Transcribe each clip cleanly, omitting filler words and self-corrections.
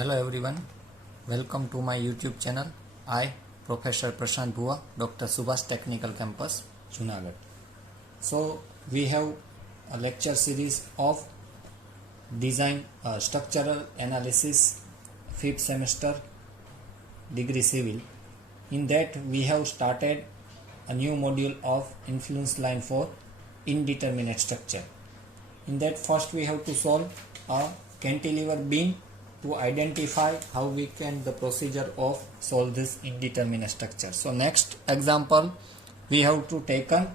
Hello everyone, welcome to my YouTube channel. I, Professor Prashant Bua, Dr. Subhash Technical Campus, Junagadh. So we have a lecture series of design structural analysis 5th semester degree civil. In that we have started a new module of influence line for indeterminate structure. In that first we have to solve a cantilever beam to identify how we can the procedure of solve this indeterminate structure. So next example we have to taken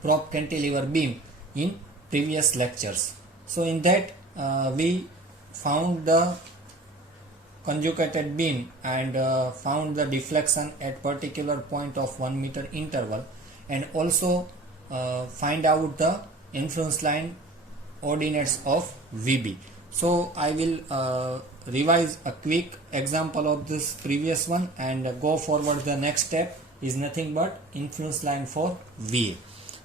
prop cantilever beam in previous lectures. So in that we found the conjugated beam and found the deflection at particular point of 1 meter interval, and also find out the influence line ordinates of VB. So I will revise a quick example of this previous one and go forward. The next step is nothing but influence line for VA.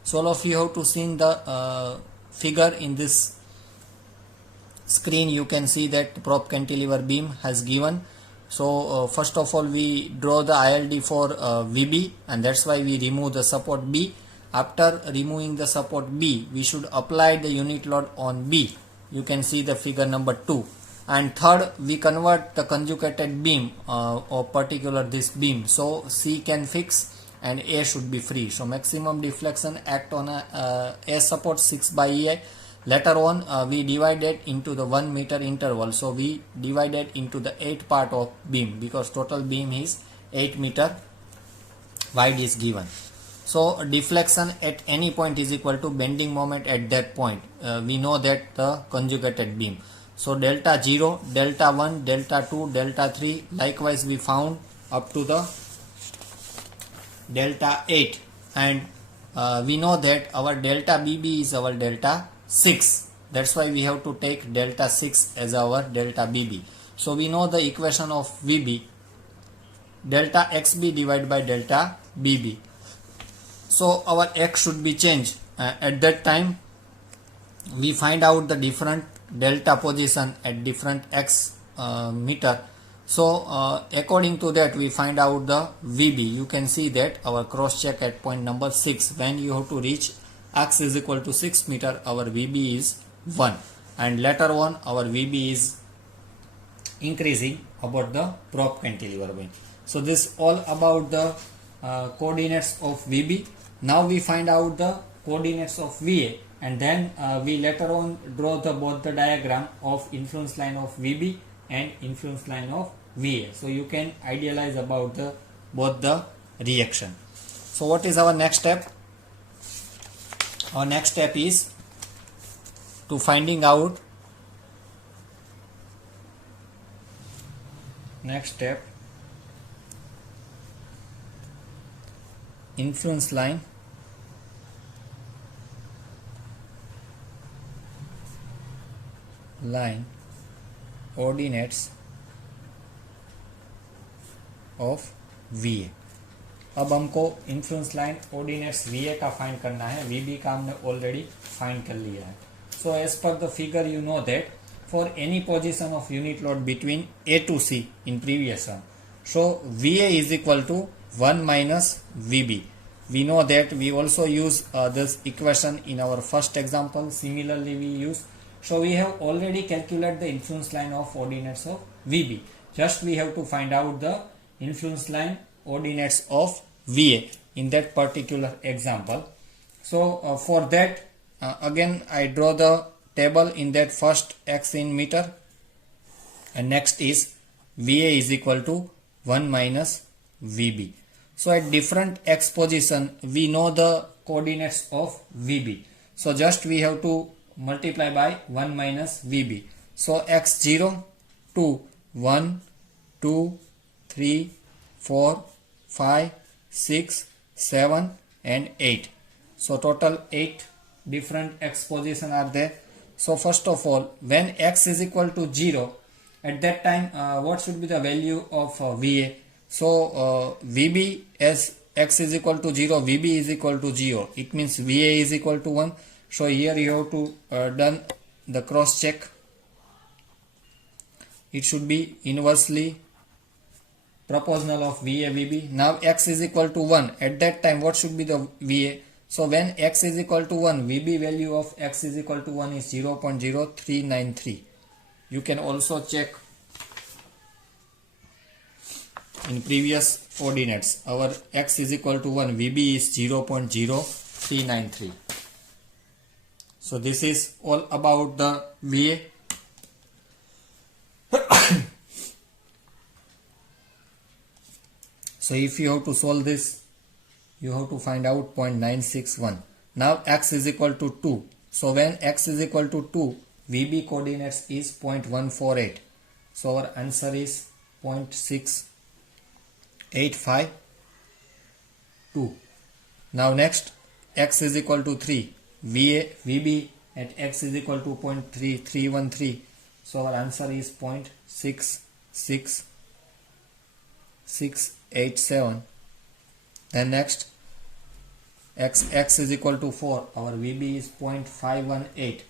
So all of you have to see the figure in this screen. You can see that prop cantilever beam has given. So first of all we draw the ILD for VB, and that's why we remove the support B. After removing the support B, we should apply the unit load on B. You can see the figure number 2. And third, we convert the conjugated beam or particular this beam. So C can fix and A should be free. So maximum deflection act on a support 6 by EI. Later on we divided into the 1 meter interval. So we divided into the 8 part of beam because total beam is 8 meter wide is given. So deflection at any point is equal to bending moment at that point. We know that the conjugated beam. So delta 0, delta 1, delta 2, delta 3. Likewise we found up to the delta 8. And we know that our delta BB is our delta 6. That's why we have to take delta 6 as our delta BB. So we know the equation of VB, delta XB divided by delta BB. So our X should be changed. At that time we find out the different delta position at different X meter. So according to that we find out the VB. You can see that our cross check at point number 6, when you have to reach X is equal to 6 meter, our VB is 1, and later on our VB is increasing about the prop cantilever beam. So this all about the coordinates of VB. Now we find out the coordinates of VA, and then we later on draw both the diagram of influence line of VB and influence line of VA. So you can idealize about both the reaction. So what is our next step? Our next step is to finding out influence line ordinates of VA. अब हमको influence line ordinates VA का find करना है. VB का हमने already find कर लिया है. So as per the figure you know that for any position of unit load between A to C in previous one, so VA is equal to 1 minus VB. We know that we also use this equation in our first example. Similarly we use. So we have already calculated the influence line of ordinates of VB. Just we have to find out the influence line ordinates of VA in that particular example. So for that again I draw the table. In that first X in meter, and next is VA is equal to 1 minus VB. So at different X position we know the coordinates of VB. So just we have to multiply by 1 minus VB. So X0 to 1, 2, 3, 4, 5, 6, 7 and 8. So total 8 different X position are there. So first of all, when X is equal to 0, at that time what should be the value of VA? So VB as X is equal to 0, VB is equal to 0. It means VA is equal to 1. So here you have to done the cross check. it should be inversely proportional of VA VB. Now x is equal to 1. At that time, what should be the VA? So when x is equal to 1, VB value of x is equal to 1 is 0.0393. You can also check in previous coordinates. Our x is equal to 1, VB is 0.0393. So this is all about the VA. So if you have to solve this, you have to find out 0.961. Now x is equal to 2. So when x is equal to 2, VB coordinates is 0.148. So our answer is 0.6852. Now next, x is equal to 3. VB at x is equal to 0.3313. So our answer is 0.66687. Then next, x is equal to 4. Our VB is 0.518.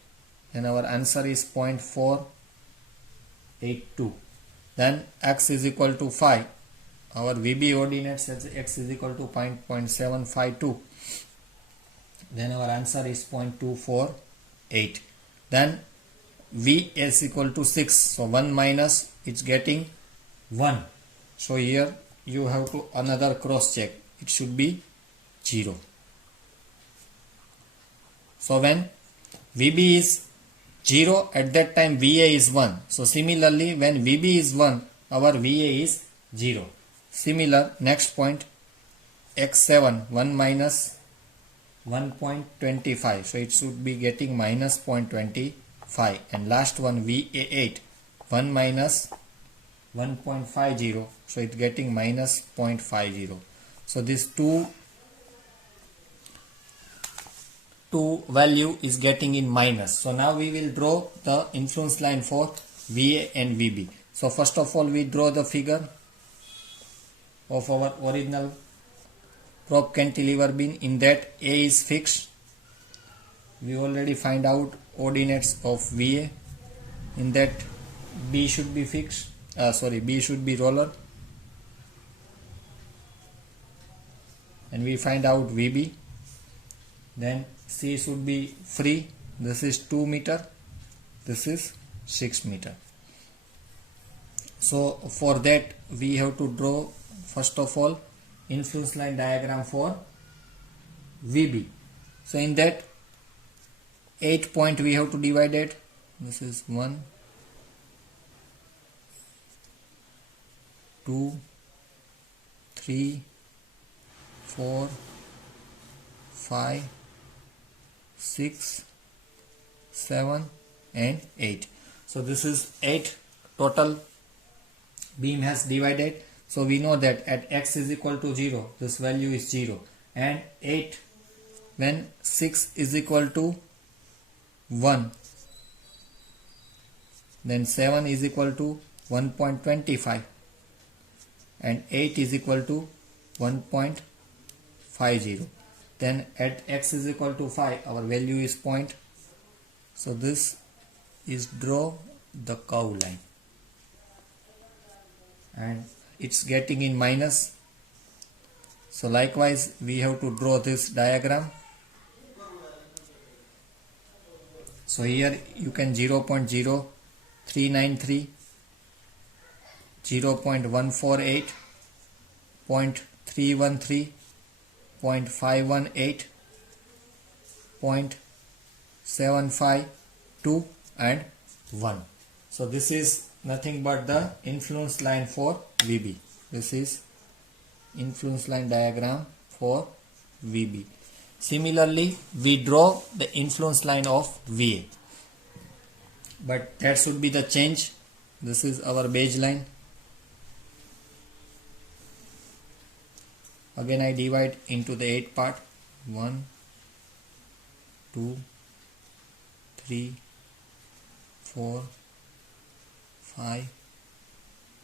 Then our answer is 0.482. Then x is equal to 5. Our VB coordinates as x is equal to 0.752. Then our answer is 0.248. Then V is equal to 6. So 1 minus, it's getting 1. So here you have to another cross check. It should be 0. So when VB is 0, at that time VA is 1. So similarly, when VB is 1, our VA is 0. Similar, next point, x7, 1 minus 1.25. So it should be getting minus 0.25. And last one, VA8, 1 minus 1.50. So it's getting minus 0.50. So this two value is getting in minus. So now we will draw the influence line for VA and VB. So first of all, we draw the figure of our original prop cantilever beam. In that A is fixed. We already find out coordinates of VA. In that B should be fixed. B should be roller. And we find out VB. Then C should be free. This is 2 meter. This is 6 meter. So for that we have to draw first of all influence line diagram for VB. So in that 8 point we have to divide it. This is 1, 2, 3, 4, 5, 6, 7 and 8. So this is 8 total beam has divided. So we know that at x is equal to 0, this value is 0. And 8 when 6 is equal to 1, then 7 is equal to 1.25 and 8 is equal to 1.50. Then at x is equal to 5, our value is point. So this is draw the curve line. And it's getting in minus. So likewise we have to draw this diagram. So here you can 0.0393, 0.148, 0.313, 0.518, 0.752 and 1. So this is nothing but the influence line for VB. This is influence line diagram for VB. Similarly, we draw the influence line of VA. But that should be the change. This is our base line. Again I divide into the 8 part. 1, 2, 3, 4, 5,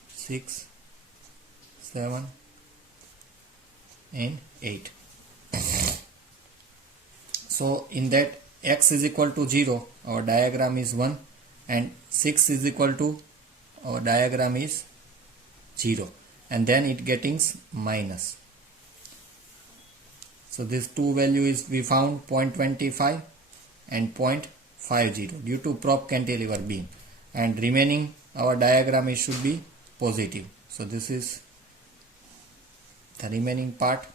6, 7 and 8. So in that x is equal to 0, our diagram is 1 and 6 is equal to our diagram is 0, and then it getting minus. So this two value is we found 0.25 and 0.50 due to prop cantilever beam, and remaining our diagram is should be positive. So this is the remaining part,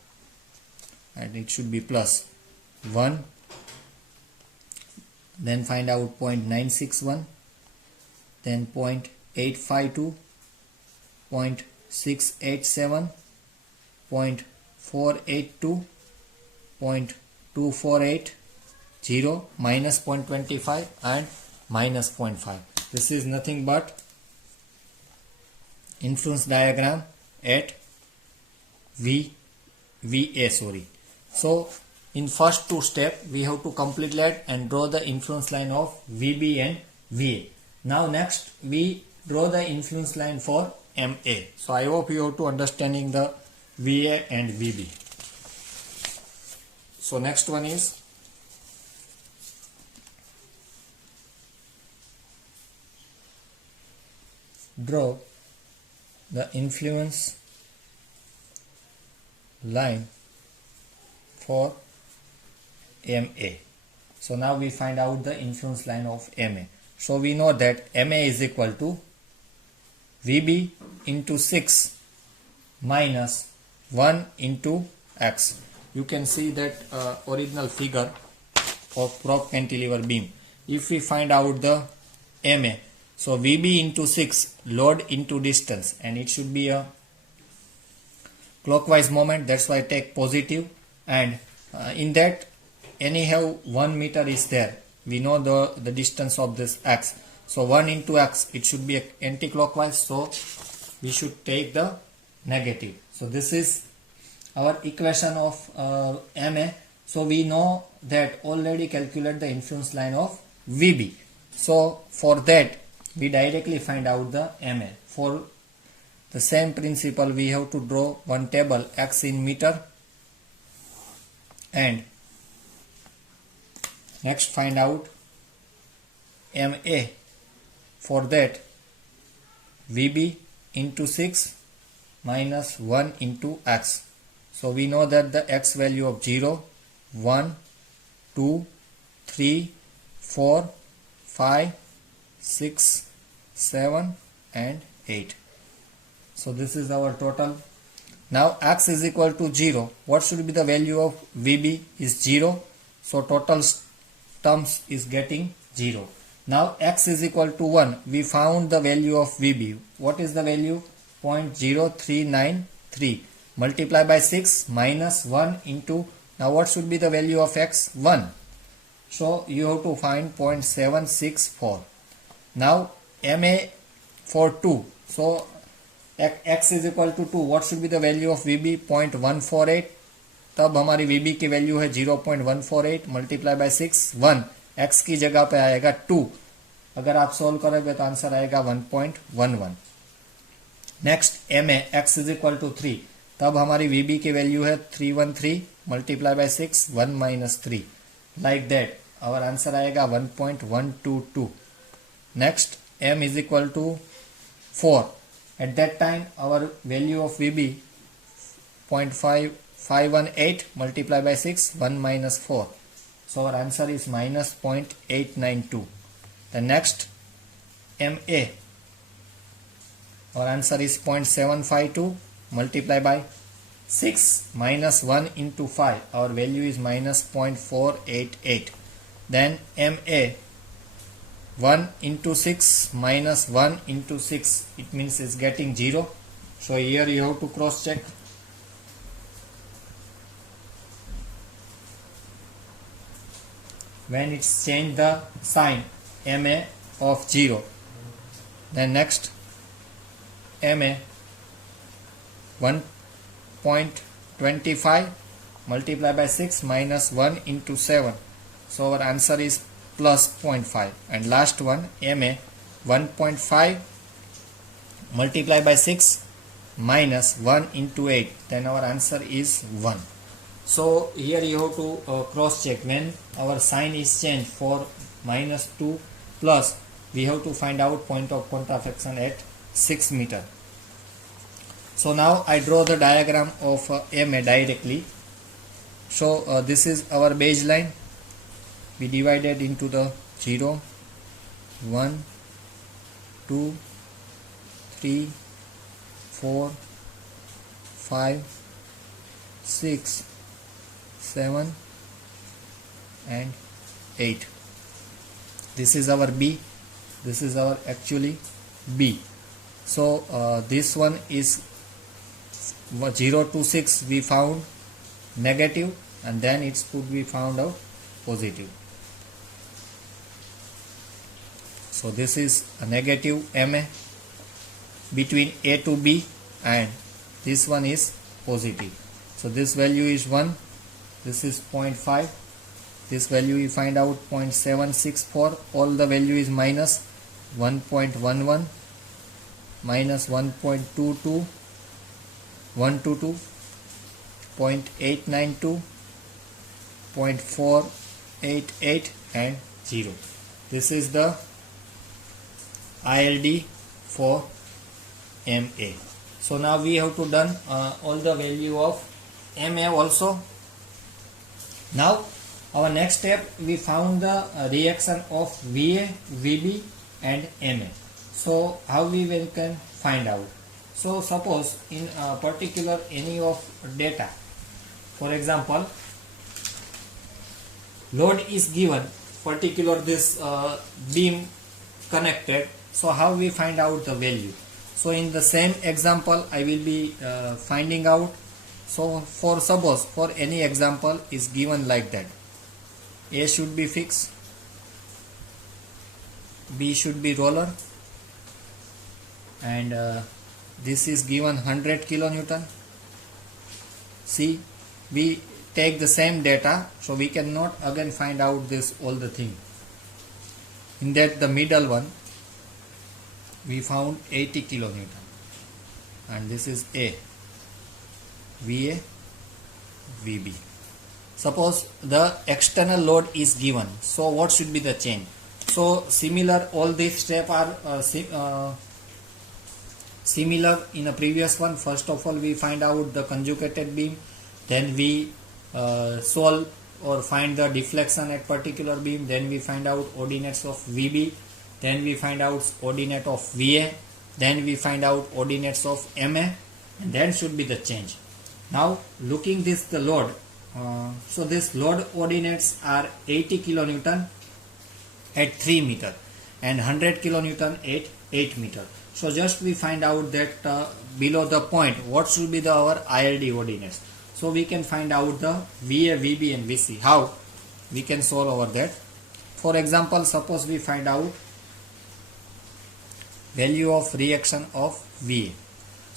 and it should be plus 1. Then find out 0.961, then 0.852, 0.687, 0.482, 0.248, 0, minus 0.25 and minus 0.5. This is nothing but influence diagram at VA. So in first two step we have to complete that and draw the influence line of VB and VA. Now next we draw the influence line for MA. So I hope you have to understanding the VA and VB. So next one is draw the influence line for MA. So now we find out the influence line of MA. So we know that MA is equal to VB into 6 minus 1 into X. You can see that original figure of prop cantilever beam. If we find out the MA, so VB into 6 load into distance, and it should be a clockwise moment, that's why I take positive, and in that anyhow 1 meter is there. We know the distance of this X, so 1 into X, it should be anti-clockwise, so we should take the negative. So this is our equation of MA. So we know that already calculate the influence line of VB. So for that we directly find out the MA. For the same principle we have to draw one table, X in meter, and next find out MA. For that VB into 6 minus 1 into X. So we know that the X value of 0, 1, 2, 3, 4, 5, 6, 7 and 8. So this is our total. Now X is equal to 0. What should be the value of VB? Is 0. So total terms is getting 0. Now X is equal to 1. We found the value of VB. What is the value? 0.0393. Multiply by 6 minus 1 into, now what should be the value of X? 1. So you have to find 0.764. Now MA for 2. So X is equal to 2. What should be the value of VB? 0.148. तब हमारी VB की value है 0.148 multiply by 6 1. X की जगह पे आएगा 2. अगर आप सोल्व करोगे तो आंसर आएगा 1.11. Next MA X is equal to 3. तब हमारी VB की वैल्यू है 313 multiply by 6 1 minus 3. Like that our answer आएगा 1.122. Next M is equal to 4. At that time our value of VB 0.518 multiplied by 6 1 minus 4. So our answer is minus 0.892. The next MA, our answer is 0.752 multiplied by 6 minus 1 into 5. Our value is minus 0.488. Then MA 1 into 6 minus 1 into 6, it means it's getting 0. So here you have to cross check. When it's change the sign MA of 0. Then next MA 1.25 multiplied by 6 minus 1 into 7. So our answer is plus 0.5. And last one MA 1.5 multiplied by 6 minus 1 into 8. Then our answer is 1. So here you have to cross check. When our sign is changed for minus 2 plus, we have to find out point of contrafaction at 6 meter. So now I draw the diagram of MA directly. So this is our baseline. We divided into the 0, 1, 2, 3, 4, 5, 6, 7 and 8. This is our B. This is our actually B. So this one is 0 to 6 we found negative, and then it could be found out positive. So this is a negative MA between A to B, and this one is positive. So this value is 1, this is 0.5, this value we find out 0.764, all the value is minus 1.11, minus 1.22, 122, 0.892, 0.488 and 0. This is the ILD for MA. So now we have to done all the value of MA also. Now our next step, we found the reaction of VA, VB and MA. So how we can find out? So suppose in a particular any of data, for example, load is given, particular this beam connected. So how we find out the value? So in the same example I will be finding out. So for suppose for any example is given like that, A should be fixed, B should be roller, and this is given 100 kilonewton. See, we take the same data, so we cannot again find out this all the thing. In that the middle one we found 80 kilonewton, and this is A, VA, VB. Suppose the external load is given, so what should be the change? So similar, all these steps are similar in a previous one. First of all we find out the conjugated beam, then we solve or find the deflection at particular beam, then we find out ordinates of VB, then we find out ordinate of VA, then we find out ordinates of MA, and then should be the change. Now looking this the load, so this load ordinates are 80 kilonewton at 3 meter and 100 kilonewton at 8 meter. So just we find out that below the point what should be the our ILD ordinates. So we can find out the VA, VB and VC. How we can solve over that? For example, suppose we find out value of reaction of VA.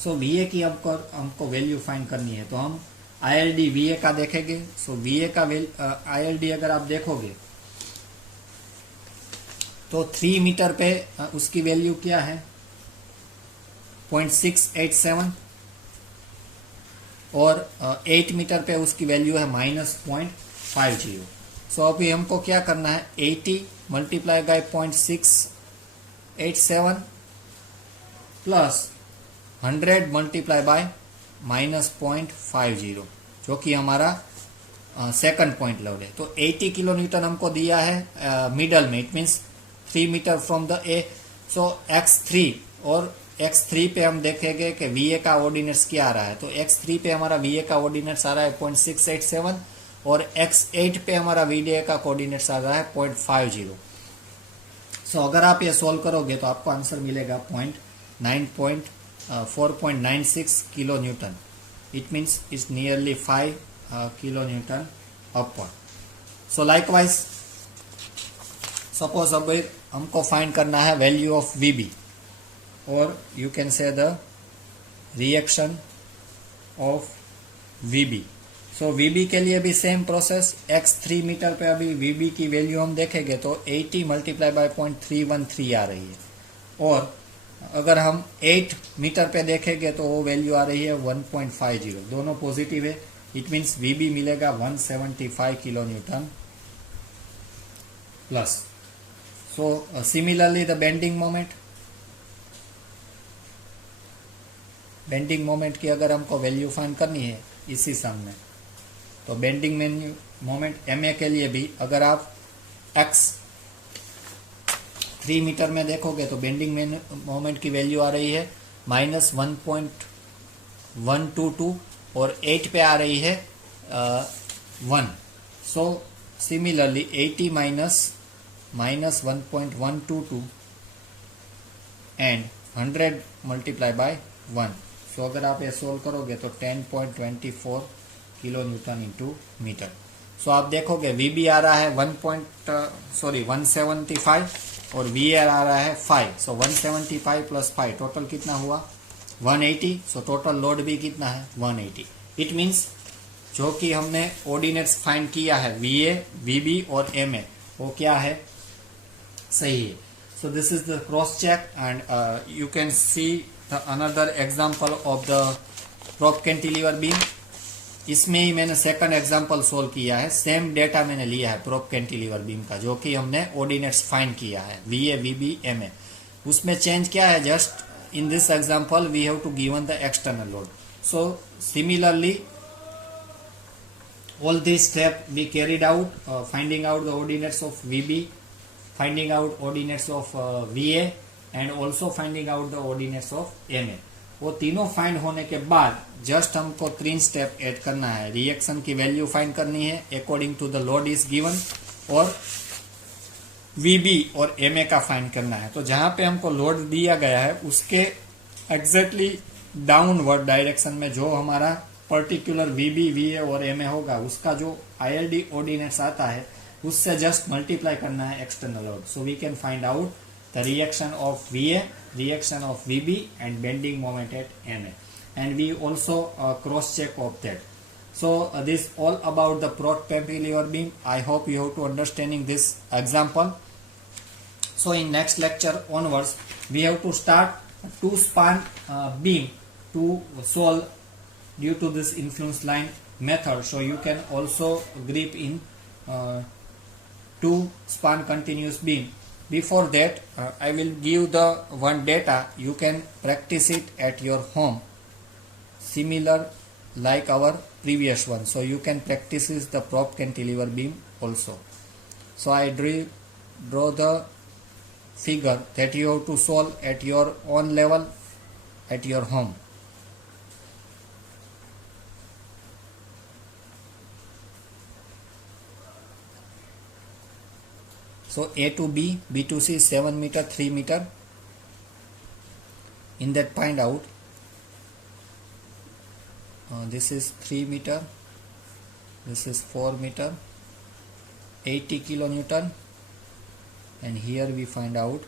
So VA की हमको value find करनी है, तो हम ILD VA का देखेंगे. सो VA का ILD अगर आप देखोगे तो 3 मीटर पे उसकी वैल्यू क्या है 0.687 और 8 मीटर पे उसकी वैल्यू है -0.50. सो अभी हमको क्या करना है 80 multiply by 0.687 plus 100 multiply by -0.50 जो कि हमारा सेकंड पॉइंट लोड है. तो 80 किलो न्यूटन हमको दिया है मिडल में, it means 3 metre from the A. So x3 और x3 पे हम देखेंगे कि VA का ऑर्डिनेट्स क्या आ रहा है. तो x3 पे हमारा VA का ऑर्डिनेट्स आ रहा है 0.687 और x8 पे हमारा VA का कोऑर्डिनेट्स आ रहा है 0.50. सो अगर आप ये सॉल्व करोगे तो आपको आंसर मिलेगा 4.96 kilo Newton. It means it's nearly 5 kilo Newton upward. So likewise suppose अब हमको फाइंड करना है वैल्यू ऑफ VB और you can say the reaction of VB. So VB के लिए भी सेम प्रोसेस. x3 मीटर पे अभी VB की वैल्यू हम देखेंगे तो 80 मल्टीप्लाई बाय 0.313 आ रही है, और अगर हम 8 मीटर पे देखेंगे तो वो वैल्यू आ रही है 1.50. दोनों पॉजिटिव है. इट मीन्स VB मिलेगा 175 kilo Newton plus. So similarly the bending moment bending moment की अगर हमको वैल्यू फाइंड करनी है इसी सम में, तो बेंडिंग मोमेंट MA के लिए भी अगर आप x 3 मीटर में देखोगे तो बेंडिंग मोमेंट की वैल्यू आ रही है -1.122 और 8 पे आ रही है 1. So similarly 80 -1.122 and 100 multiply by 1. सो अगर आप ये सोल्व करोगे तो 10.24 किलो न्यूटन इंटू मीटर. सो आप देखोगे VB आ रहा है 175 और VAR आ रहा है 5. सो 175 प्लस 5 टोटल कितना हुआ 180. सो टोटल लोड भी कितना है 180. इट मीन्स जो कि हमने ऑर्डिनेट्स फाइंड किया है VA, VB और MA वो क्या है, सही है. So this is the cross check and you can see the another example of the prop cantilever beam. इसमें ही मैंने सेकंड एग्जांपल सोल्व किया है. सेम डेटा मैंने लिया है प्रोप कैंटिलीवर बीम का जो कि हमने ऑर्डिनेट्स फाइंड किया है VA, VB, MA. उसमें चेंज क्या है, just in this example we have to given the external load. So similarly all these steps we carried out, finding out the ordinates of VB, finding out ordinates of VA and also finding out the ordinates of MA. वो तीनों find होने के बाद just हमको 3 step add करना है. Reaction की value find करनी है according to the load is given और VB और MA का फाइंड करना है. तो जहां पे हमको लोड दिया गया है उसके एग्जैक्टली डाउनवर्ड डायरेक्शन में जो हमारा पर्टिकुलर VB, VA और MA होगा उसका जो ILD ऑर्डिनेट्स आता है उससे जस्ट मल्टीप्लाई करना है external load. So we can find out the reaction of VA, reaction of VB and bending moment at MA, and we also cross check of that. So this all about the prop cantilever beam. I hope you have to understanding this example. So in next lecture onwards we have to start a 2 span beam to solve due to this influence line method. So you can also grip in 2 span continuous beam. Before that I will give the one data, you can practice it at your home similar like our previous one. So you can practice the prop cantilever beam also. So I draw the figure that you have to solve at your own level at your home. So A to B, B to C 7 meter, 3 meter. In that find out this is 3 meter, this is 4 meter, 80 kilonewton, and here we find out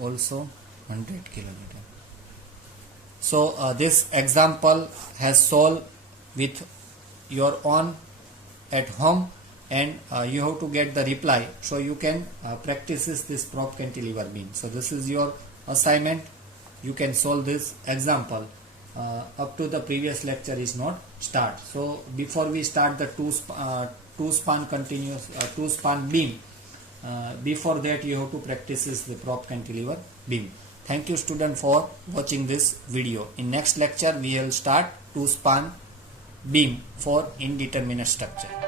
also 100 kilonewton. So this example has solved with your own at home, and you have to get the reply, so you can practice this prop cantilever beam. So this is your assignment. You can solve this example. Up to the previous lecture is not start. So before we start the two span continuous 2 span beam, before that you have to practice the prop cantilever beam. Thank you student for watching this video. In next lecture we will start 2 span beam for indeterminate structure.